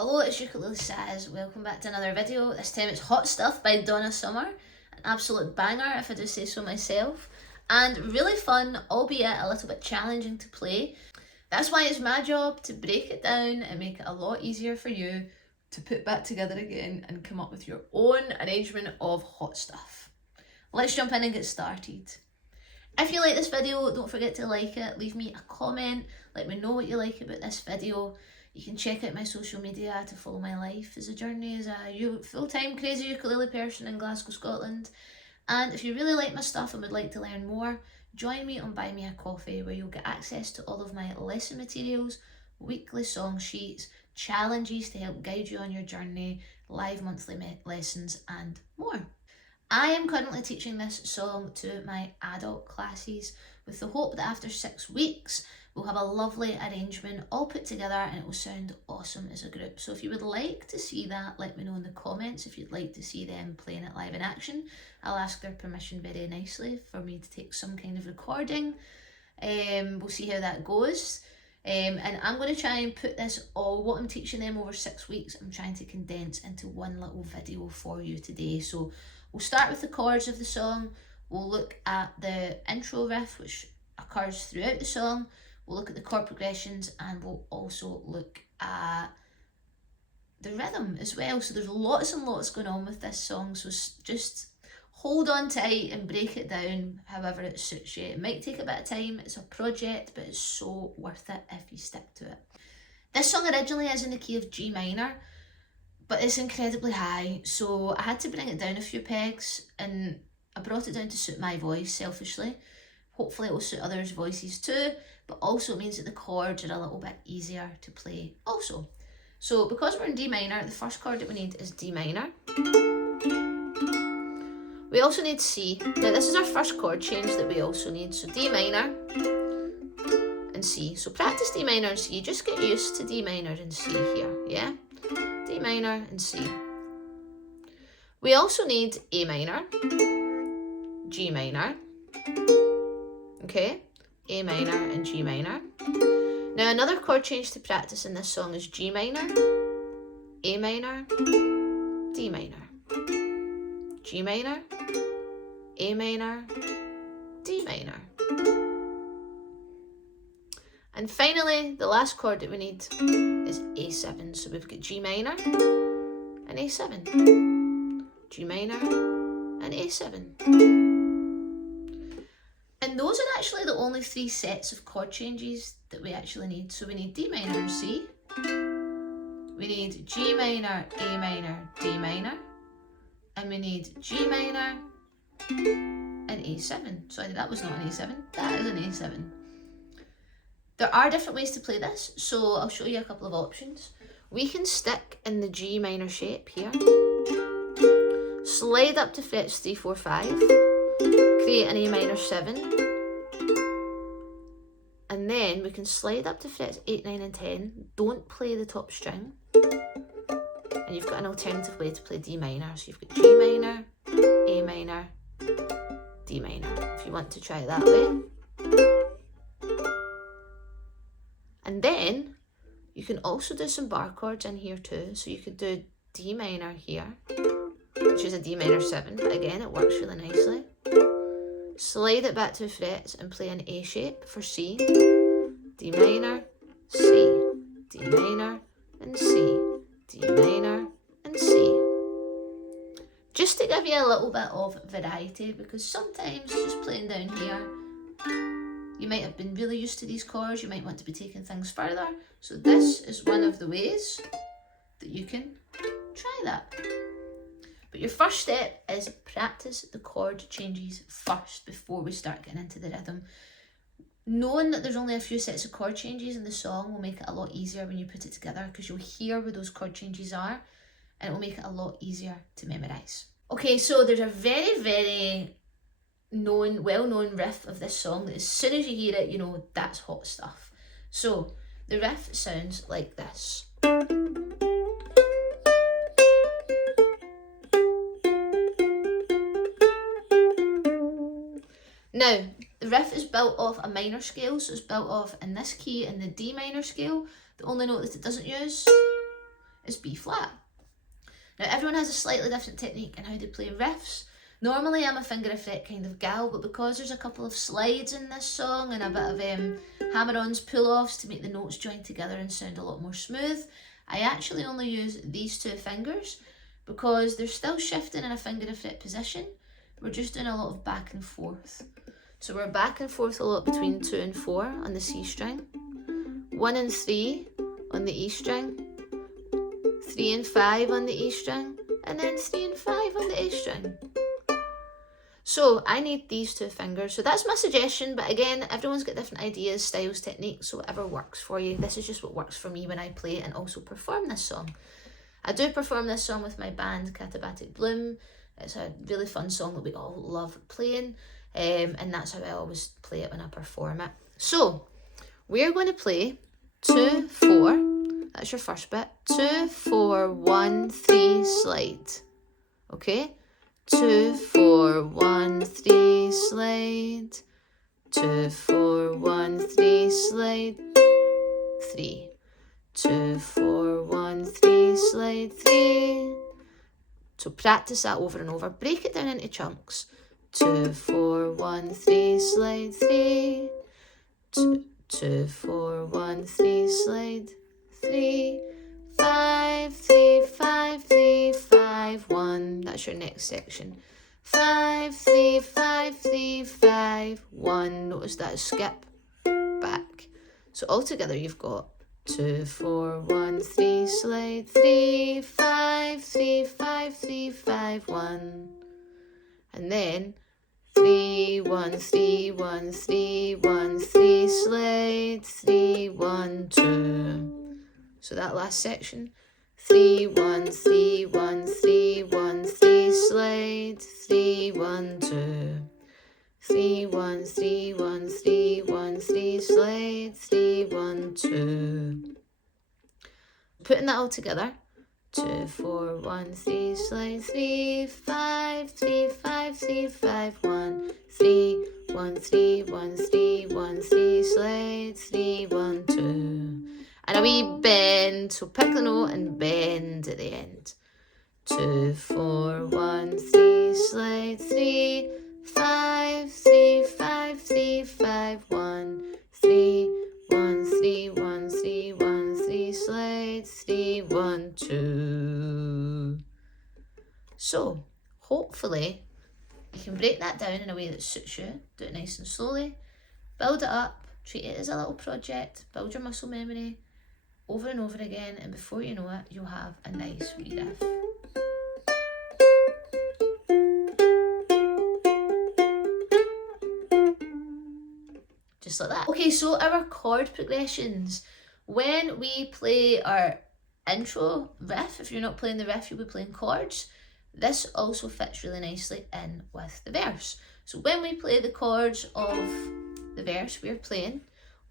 Hello, it's Ukulele Saz. Welcome back to another video. This time it's Hot Stuff by Donna Summer. An absolute banger, if I do say so myself. And really fun, albeit a little bit challenging to play. That's why it's my job to break it down and make it a lot easier for you to put back together again and come up with your own arrangement of Hot Stuff. Let's jump in and get started. If you like this video, don't forget to like it, leave me a comment, let me know what you like about this video. You can check out my social media to follow my life as a journey as a full-time crazy ukulele person in Glasgow, Scotland. And if you really like my stuff and would like to learn more, join me on BuyMeCoffee, where you'll get access to all of my lesson materials, weekly song sheets, challenges to help guide you on your journey, live monthly lessons and more. I am currently teaching this song to my adult classes with the hope that after 6 weeks we'll have a lovely arrangement all put together and it will sound awesome as a group. So if you would like to see that, let me know in the comments if you'd like to see them playing it live in action. I'll ask their permission very nicely for me to take some kind of recording. We'll see how that goes. And I'm going to try and put what I'm teaching them over 6 weeks, I'm trying to condense into one little video for you today. So we'll start with the chords of the song, we'll look at the intro riff which occurs throughout the song, we'll look at the chord progressions, and we'll also look at the rhythm as well. So there's lots and lots going on with this song, so just hold on tight and break it down however it suits you. It might take a bit of time, it's a project, but it's so worth it if you stick to it. This song originally is in the key of G minor, but it's incredibly high, so I had to bring it down a few pegs, and I brought it down to suit my voice, selfishly. Hopefully it will suit others' voices too, but also it means that the chords are a little bit easier to play also. So because we're in D minor, the first chord that we need is D minor. We also need C. Now this is our first chord change that we also need, so D minor and C. So practice D minor and C, just get used to D minor and C here, yeah? D minor and C. We also need A minor, G minor, okay? A minor and G minor. Now another chord change to practice in this song is G minor, A minor, D minor, G minor, A minor, D minor. And finally, the last chord that we need is A7. So we've got G minor and A7, G minor and A7. And those are actually the only 3 sets of chord changes that we actually need. So we need D minor and C, we need G minor, A minor, D minor, and we need G minor and A7. Sorry, that was not an A7, that is an A7. There are different ways to play this, so I'll show you a couple of options. We can stick in the G minor shape here, slide up to frets 3, 4, 5, create an A minor 7, and then we can slide up to frets 8, 9 and 10, don't play the top string, and you've got an alternative way to play D minor, so you've got G minor, A minor, D minor, if you want to try it that way. And then you can also do some bar chords in here too. So you could do D minor here, which is a D minor 7, but again it works really nicely. Slide it back to frets and play an A shape for C, D minor, C, D minor and C, D minor and C. Just to give you a little bit of variety, because sometimes just playing down here, you might have been really used to these chords, you might want to be taking things further. So this is one of the ways that you can try that. But your first step is practice the chord changes first before we start getting into the rhythm. Knowing that there's only a few sets of chord changes in the song will make it a lot easier when you put it together, because you'll hear where those chord changes are and it will make it a lot easier to memorise. Okay, so there's a very, very well-known riff of this song that as soon as you hear it, you know that's Hot Stuff. So the riff sounds like this. Now, the riff is built off a minor scale, so it's built off in this key in the D minor scale. The only note that it doesn't use is B flat. Now everyone has a slightly different technique in how they play riffs. Normally I'm a finger fret kind of gal, but because there's a couple of slides in this song and a bit of hammer-ons, pull-offs to make the notes join together and sound a lot more smooth, I actually only use these 2 fingers because they're still shifting in a finger fret position. We're just doing a lot of back and forth. So we're back and forth a lot between 2 and 4 on the C string, 1 and 3 on the E string, 3 and 5 on the E string, and then 3 and 5 on the A string. So I need these 2 fingers. So that's my suggestion, but again, everyone's got different ideas, styles, techniques, so whatever works for you. This is just what works for me when I play and also perform this song. I do perform this song with my band Katabatic Bloom. It's a really fun song that we all love playing, and that's how I always play it when I perform it. So we're going to play 2, 4, that's your first bit, 2, 4, 1, 3, slide, okay? 2, 4, 1, 3, slide, 2, 4, 1, 3, slide, 3, 2, 4, 1, 3, slide, 3. So practice that over and over. Break it down into chunks. 2, 4, 1, 3, slide, 3. 2, 4, 1, 3, slide, 3. 5, 3, 5, 3, 5, 1. That's your next section. 5, 3, 5, 3, 5, 1. Notice that skip back. So altogether you've got 2, 4, 1, 3, slide, 3, 5, 3, 5, 3, 5, 1. And then 3, 1, 3, 1, 3, 1, 3, slide, 3, 1, 2. So that last section, 3, 1, 3, 1, 3, 1, 3, slide, 3, 1, 2. 3, 1, 3, 1, 3, 1, 3, slide, 3, 1, 2. Putting that all together, 2, 4, 1, 3, slide, 3, 5, 3, 5, 3, 5, 1, 3, 1, 3, 1, 3, 1, 3, slide, 3, 1, 2. And a wee bend, so pick the note and bend at the end. 2, 4, 1, 3, slide, 3, 5, 3, 5, 3, 5, 1, 3, 1, 3, 1, 3, 1, 3, slide, 3, 1, 2. So, hopefully, you can break that down in a way that suits you. Do it nice and slowly. Build it up. Treat it as a little project. Build your muscle memory over and over again. And before you know it, you'll have a nice wee riff. Just like that. Okay, so our chord progressions. When we play our intro riff, if you're not playing the riff, you'll be playing chords. This also fits really nicely in with the verse. So when we play the chords of the verse, we're playing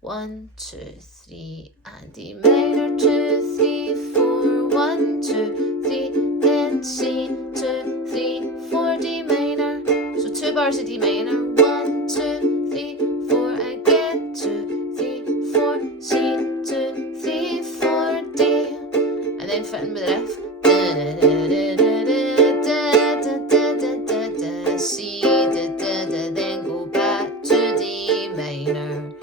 1, 2, 3, and D minor, 2, 3, 4, 1, 2, 3, then C, 2, 3, 4, D minor. So 2 bars of D minor, 1, 2, 3, 4, again, 2, 3, 4, C, 2, 3, 4, D, and then fitting with the riff. C, then go back to D minor.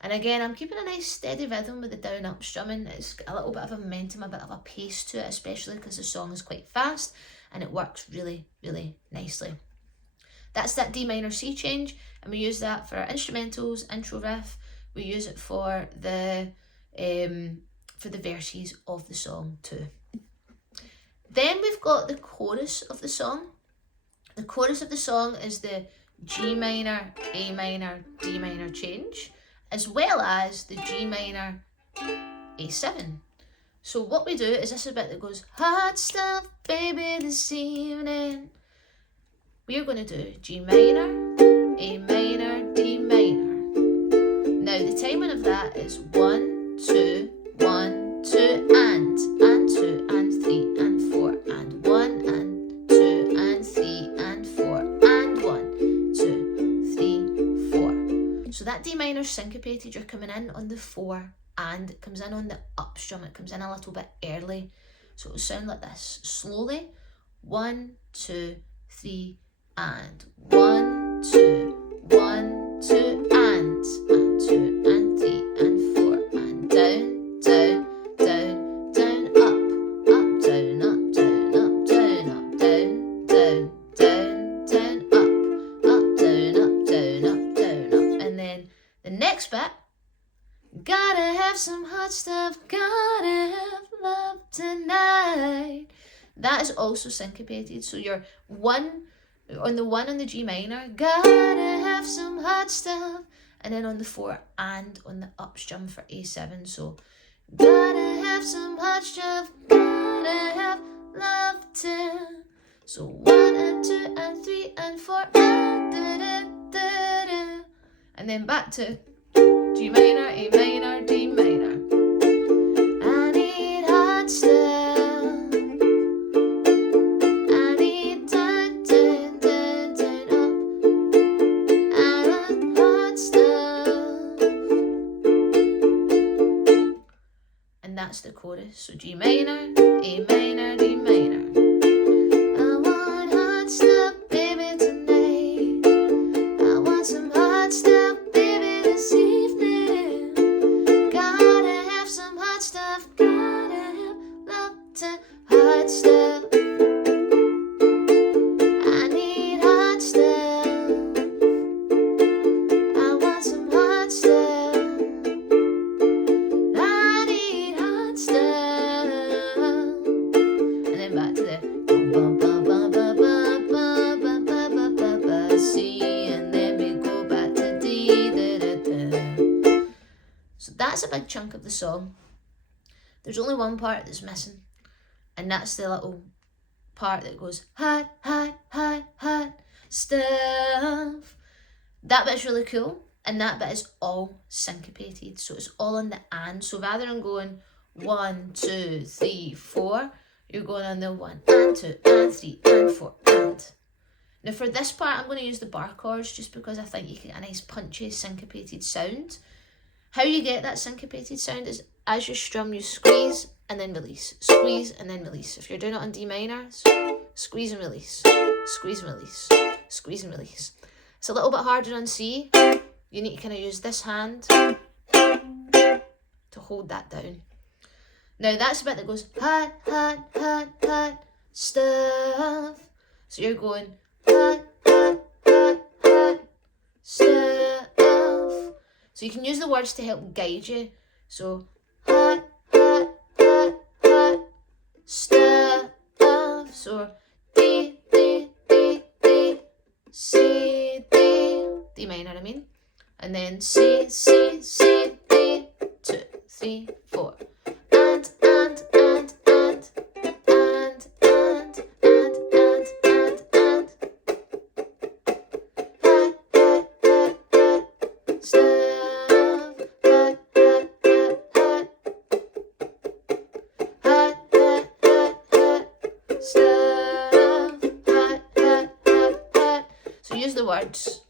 And again, I'm keeping a nice steady rhythm with the down up strumming. It's got a little bit of a momentum, a bit of a pace to it, especially because the song is quite fast and it works really, really nicely. That's that D minor C change, and we use that for our instrumentals, intro riff. We use it for the verses of the song too. Then we've got the chorus of the song. The chorus of the song is the G minor, A minor, D minor change, as well as the G minor, A7. So what we do is this is a bit that goes, hot stuff, baby, this evening. We are going to do G minor, A minor, D minor. Now the timing of that is 1, 2, 1, 2, and 2, and 3, and 4, and 1, and 2, and 3, and 4, and 1. So that D minor syncopated, you're coming in on the 4 and it comes in on the up strum, it comes in a little bit early. So it'll sound like this, slowly, 1, 2, 3, and 1, 2, 1, 2, and 2, and 3, and 4, and down, down, down, down, up, down, up, down, up, down, up, down, down, down, down, up, down, up, down, up, down, up. And then the next bit, gotta have some hot stuff, gotta have love tonight. That is also syncopated. So you're on the G minor, gotta have some hot stuff, and then on the 4 and on the up strum for A7. So gotta have some hot stuff, gotta have love tonight. So 1 and 2 and 3 and 4 and da, da, da, da. And then back to G minor, A minor, D minor. I need hot stuff. I need down, down, down, down, up. I want hot stuff. And that's the chorus. So G minor, A minor, D minor. I want hot stuff, baby, tonight. I want some hot stuff, baby, this evening. Gotta have some hot stuff, gotta have love to hot stuff. I need hot stuff. I want some hot stuff. I need hot stuff. And then back to the bum bum bum bum bum bum bum bum bum bum bum C, and then we go back to D, da, da, da. So that's a big chunk of the song. There's only one part that's missing, and that's the little part that goes hot, hot, hot, hot stuff. That bit's really cool, and that bit is all syncopated, so it's all on the and. So rather than going 1, 2, 3, 4, you're going on the 1 and 2 and 3 and 4 and. Now for this part, I'm going to use the bar chords just because I think you get a nice punchy syncopated sound. How you get that syncopated sound is as you strum, you squeeze and then release, squeeze and then release. If you're doing it on D minor, squeeze and release, squeeze and release, squeeze and release. It's a little bit harder on C. You need to kind of use this hand to hold that down. Now that's the bit that goes hot, hot, hot, hot stuff. So you're going hot, hot, hot, hot stuff. So you can use the words to help guide you. So hot, hot, hot, hot stuff. So D, D, D, D, C, D, D minor, I mean. And then C, C, C, D, 2, 3, 4. And, and, and, and, and, and, and, and, and, and. Hot, hot, hot, hot stuff. Hot, hot, hot, hot. Hot, hot, hot, hot stuff. Hot, hot, hot, hot. So use the words.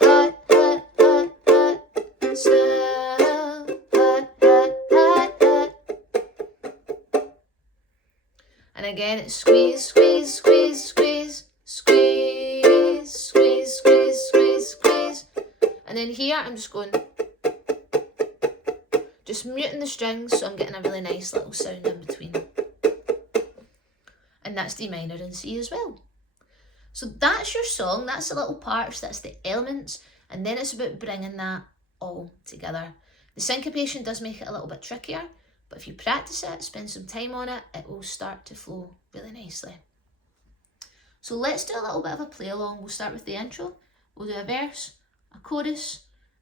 Hot, hot, hot, hot stuff. Hot, hot, hot, hot. And again, it's squeeze, squeeze, squeeze, squeeze, squeeze, squeeze, squeeze, squeeze, squeeze. And then here, I'm just going, just muting the strings, so I'm getting a really nice little sound in between. And that's D minor and C as well. So that's your song, that's the little parts, that's the elements, and then it's about bringing that all together. The syncopation does make it a little bit trickier, but if you practice it, spend some time on it, it will start to flow really nicely. So let's do a little bit of a play along. We'll start with the intro, we'll do a verse, a chorus,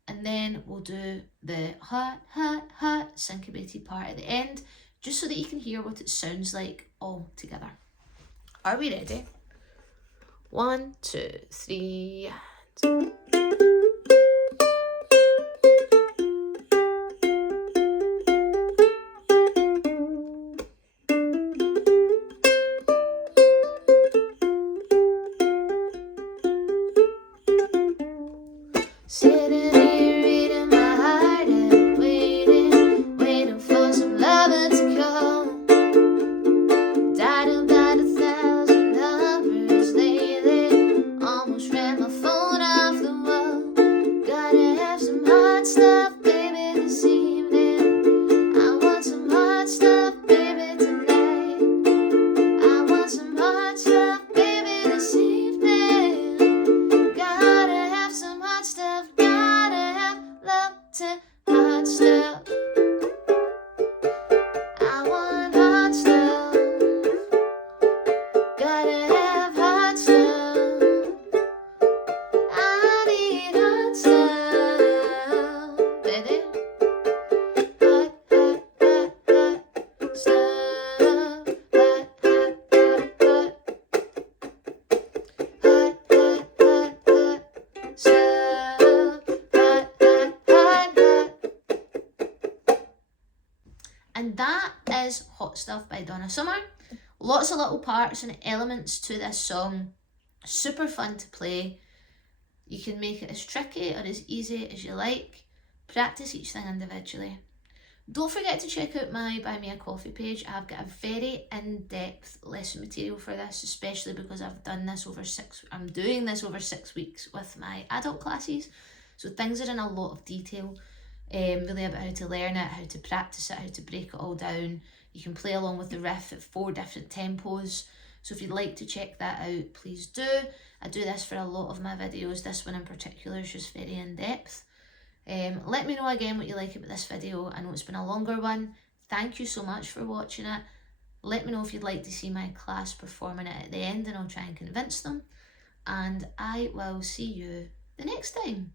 and then we'll do the hot, hot, hot syncopated part at the end, just so that you can hear what it sounds like all together. Are we ready? 1, 2, 3, and... Sitting here Hot Stuff by Donna Summer. Lots of little parts and elements to this song. Super fun to play. You can make it as tricky or as easy as you like. Practice each thing individually. Don't forget to check out my Buy Me a Coffee page. I've got a very in-depth lesson material for this, especially because I'm doing this over 6 weeks with my adult classes. So things are in a lot of detail, really about how to learn it, how to practice it, how to break it all down. You can play along with the riff at 4 different tempos. So if you'd like to check that out, please do. I do this for a lot of my videos. This one in particular is just very in-depth. Let me know again what you like about this video. I know it's been a longer one. Thank you so much for watching it. Let me know if you'd like to see my class performing it at the end, and I'll try and convince them. And I will see you the next time.